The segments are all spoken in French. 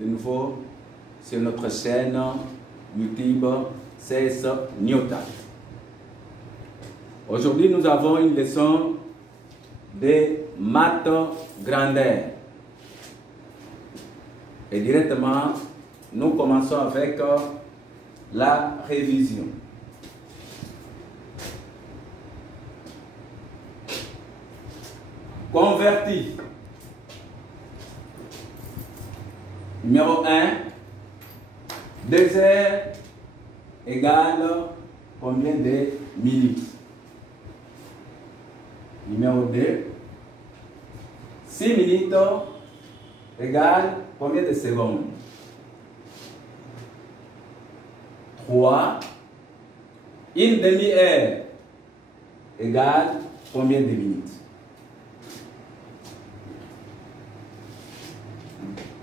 de nouveau sur notre chaîne YouTube CS Newton. Aujourd'hui, nous avons une leçon de maths grandeur. Et directement, nous commençons avec la révision. Converti. Numéro 1, 2 heures égale combien de minutes? Numéro 2, 6 minutes égale combien de secondes? 3, une demi-heure égale combien de minutes?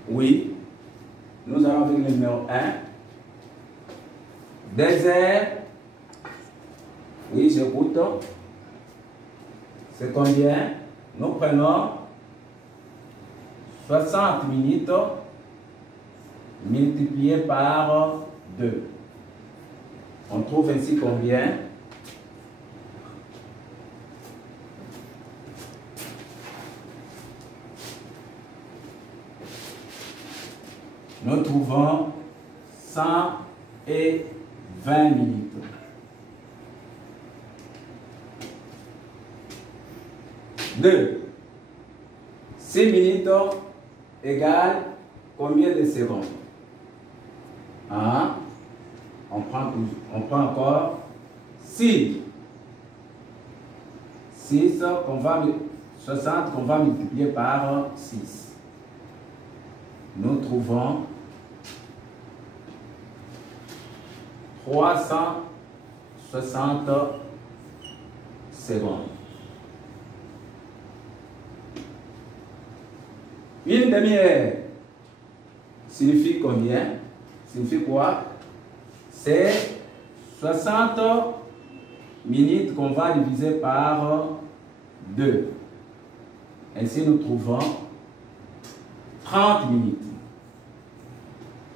Oui, nous allons avec le numéro 1. 2 heures. Oui, j'écoute. C'est combien? Nous prenons 60 minutes multiplié par 2. On trouve ainsi combien? Nous trouvons 120 minutes. Deux. 6 minutes égale combien de secondes? Hein? On prend encore 6. 60 qu'on va multiplier par 6. Nous trouvons 360 secondes. Une demi-heure signifie combien? Signifie quoi? C'est 60 minutes qu'on va diviser par 2. Ainsi, nous trouvons 30 minutes.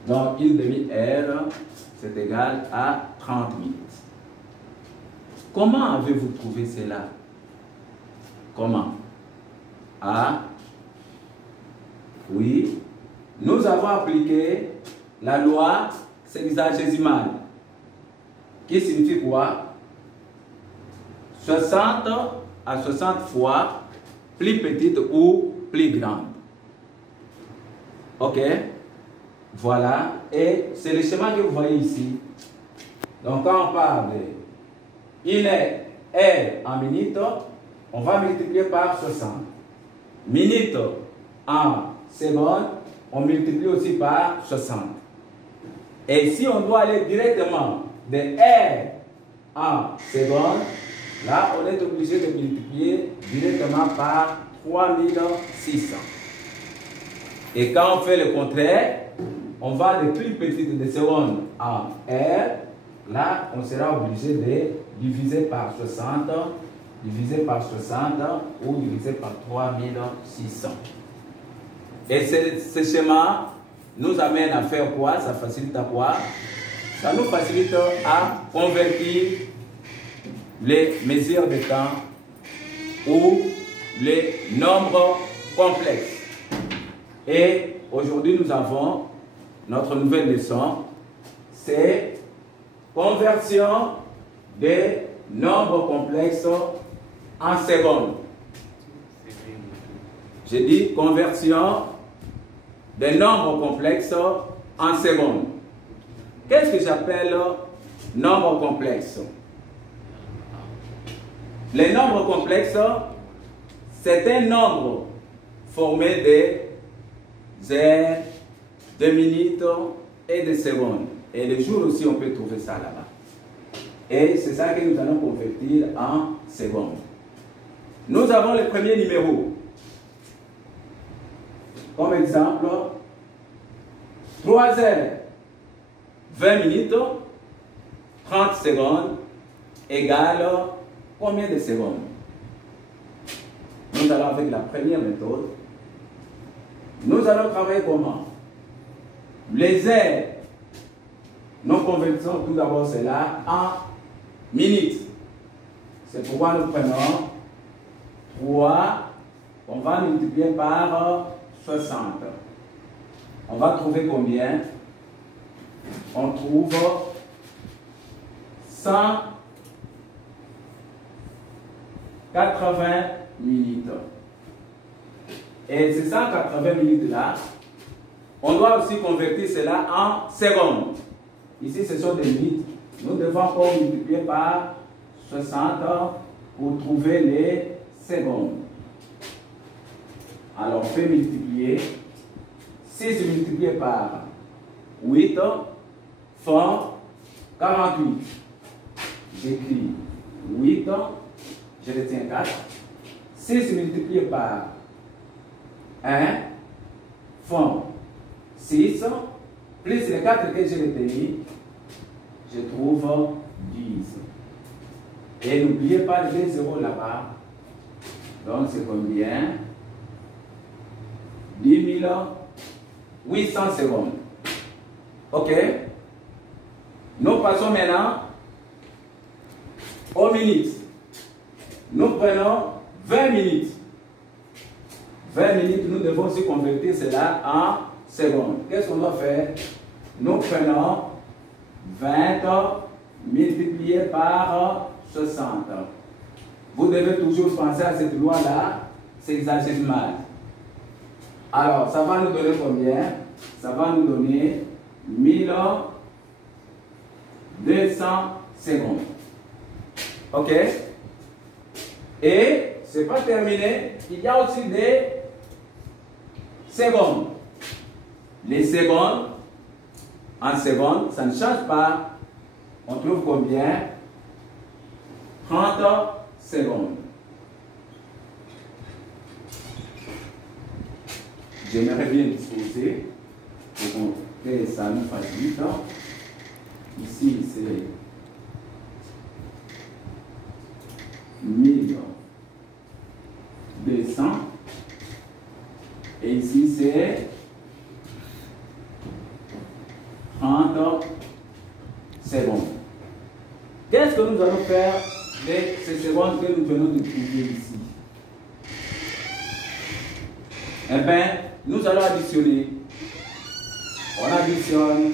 Donc, une demi-heure, c'est égal à 30 minutes. Comment avez-vous trouvé cela? Comment? Ah, oui, nous avons appliqué la loi sexagésimale, qui signifie quoi? 60 à 60 fois plus petite ou plus grande. Ok? Voilà, et c'est le schéma que vous voyez ici. Donc quand on parle de une heure en minutes, on va multiplier par 60. Minutes en secondes, on multiplie aussi par 60. Et si on doit aller directement de heure en secondes, là on est obligé de multiplier directement par 3600. Et quand on fait le contraire, on va de plus petite de secondes en heure. Là, on sera obligé de diviser par 60, diviser par 60 ou diviser par 3600. Et ce schéma nous amène à faire quoi? Ça facilite à quoi? Ça nous facilite à convertir les mesures de temps ou les nombres complexes. Et aujourd'hui, nous avons notre nouvelle leçon, c'est conversion des nombres complexes en secondes. J'ai dit conversion des nombres complexes en secondes. Qu'est-ce que j'appelle nombres complexes? Les nombres complexes, c'est un nombre formé de heures, de minutes et de secondes. Et les jours aussi, on peut trouver ça là-bas. Et c'est ça que nous allons convertir en secondes. Nous avons le premier numéro. Comme exemple, 3 heures, 20 minutes, 30 secondes égale combien de secondes? Nous allons avec la première méthode. Nous allons travailler comment? Les heures, nous convertissons tout d'abord cela en minutes. C'est pourquoi nous prenons 3, on va multiplier par 60. On va trouver combien? On trouve 180 minutes. Et ces 180 minutes-là, on doit aussi convertir cela en secondes. Ici, ce sont des minutes. Nous devons encore multiplier par 60 pour trouver les secondes. Alors, on peut multiplier 6 multiplié par 8 font 48. J'écris 8, je retiens 4. 6 multiplié par 1 font 6, plus les 4 que j'ai retenus, je trouve 10. Et n'oubliez pas les 0 là-bas. Donc c'est combien? 10 800 secondes. Ok? Nous passons maintenant aux minutes. Nous prenons 20 minutes. 20 minutes, nous devons aussi convertir cela en secondes. Qu'est-ce qu'on doit faire? Nous prenons 20 multiplié par 60. Vous devez toujours penser à cette loi-là, c'est exagéral. Alors, ça va nous donner combien? Ça va nous donner 1200 secondes. Ok? Et c'est pas terminé. Il y a aussi des secondes. Les secondes, en secondes, ça ne change pas. On trouve combien? 30 secondes. J'aimerais bien disposer pour que ça nous facilite. Ici, c'est 1200. Et ici, c'est 30 secondes. Qu'est-ce que nous allons faire de ces secondes que nous venons de trouver ici? Eh bien, nous allons additionner. On additionne.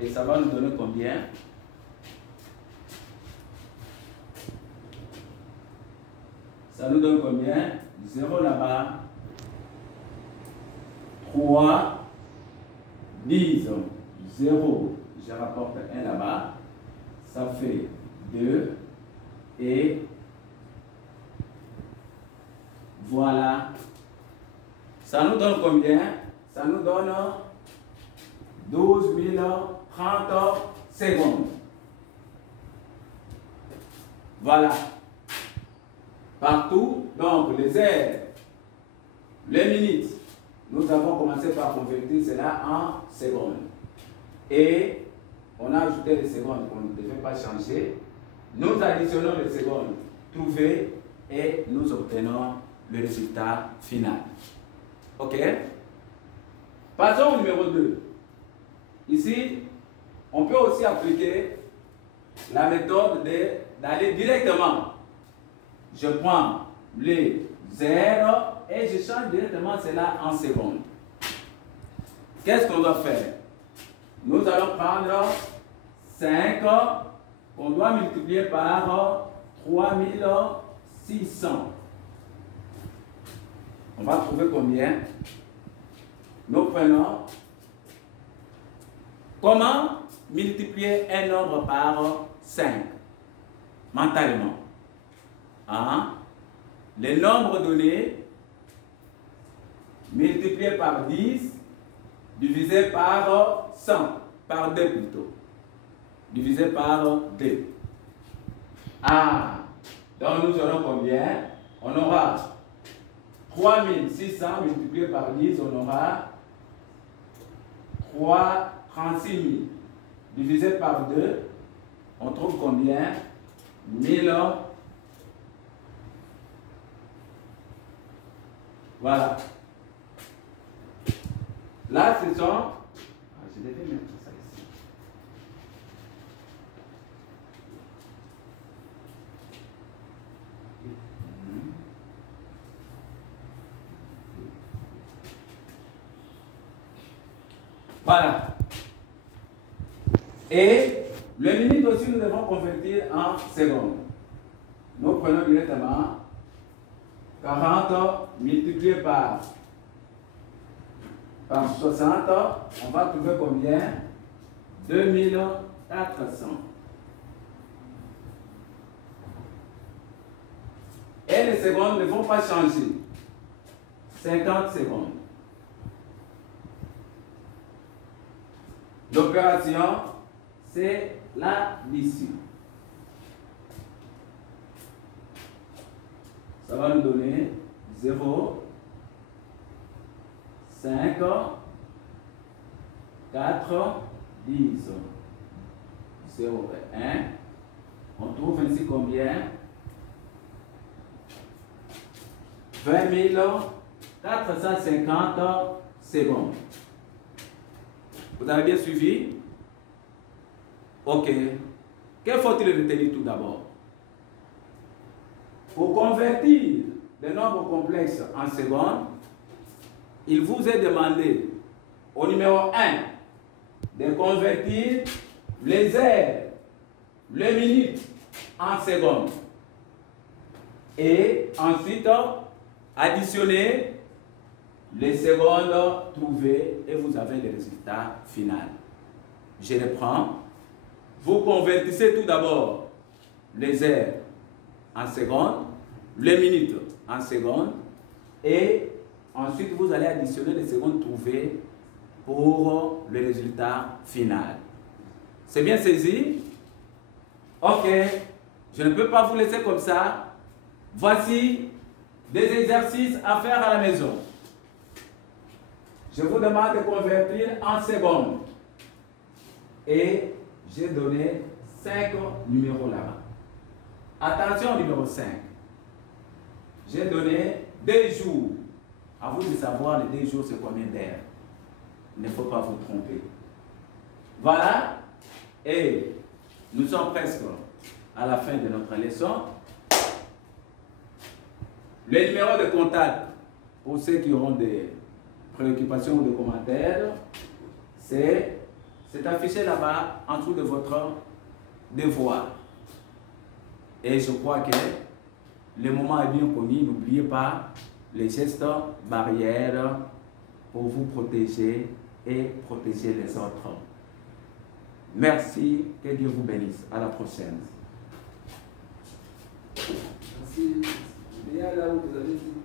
Et ça va nous donner combien? Ça nous donne combien? 0 là-bas. 3, 10, 0. Je rapporte 1 là-bas. Ça fait 2. Et voilà. Ça nous donne combien? Ça nous donne 12 030 secondes. Voilà. Partout, donc les heures, les minutes, nous avons commencé par convertir cela en secondes. Et on a ajouté les secondes qu'on ne devait pas changer. Nous additionnons les secondes trouvées et nous obtenons le résultat final. Ok? Passons au numéro 2. Ici, on peut aussi appliquer la méthode d'aller directement. Je prends les heures et je change directement cela en secondes. Qu'est-ce qu'on doit faire? Nous allons prendre 5 qu'on doit multiplier par 3600. On va trouver combien? Nous prenons. Comment multiplier un nombre par 5? Mentalement. Hein? Les nombres donnés multipliés par 10 divisé par 100, par 2 plutôt. Divisé par 2. Ah, donc nous aurons combien? On aura 3600 multiplié par 10, on aura 36 000. Divisé par 2, on trouve combien? 1000. Voilà. Là, ce sont... Ah, je devais mettre ça ici. Voilà. Et le minute aussi, nous devons convertir en secondes. Nous prenons directement 40 multiplié par 60. On va trouver combien? 2400. Et les secondes ne vont pas changer. 50 secondes. L'opération, c'est l'addition. Ça va nous donner 0, 5, 4, 10. 0 et 1. On trouve ainsi combien? 20 450 secondes. Vous avez bien suivi? Ok. Que faut-il retenir tout d'abord? Pour convertir les nombres complexes en secondes, il vous est demandé au numéro 1 de convertir les heures, les minutes en secondes. Et ensuite, additionner les secondes trouvées et vous avez le résultat final. Je reprends. Vous convertissez tout d'abord les heures en secondes, les minutes en secondes et ensuite vous allez additionner les secondes trouvées pour le résultat final. C'est bien saisi? Ok. Je ne peux pas vous laisser comme ça. Voici des exercices à faire à la maison. Je vous demande de convertir en secondes. Et j'ai donné 5 numéros là-bas. Attention au numéro 5. J'ai donné 2 jours. À vous de savoir les 2 jours c'est combien d'heures. Il ne faut pas vous tromper. Voilà. Et nous sommes presque à la fin de notre leçon. Les numéros de contact, pour ceux qui auront des préoccupations ou des commentaires, c'est affiché là-bas en dessous de votre devoir. Et je crois que le moment est bien connu. N'oubliez pas les gestes barrières pour vous protéger et protéger les autres. Merci, que Dieu vous bénisse. À la prochaine. Merci. Là où vous avez dit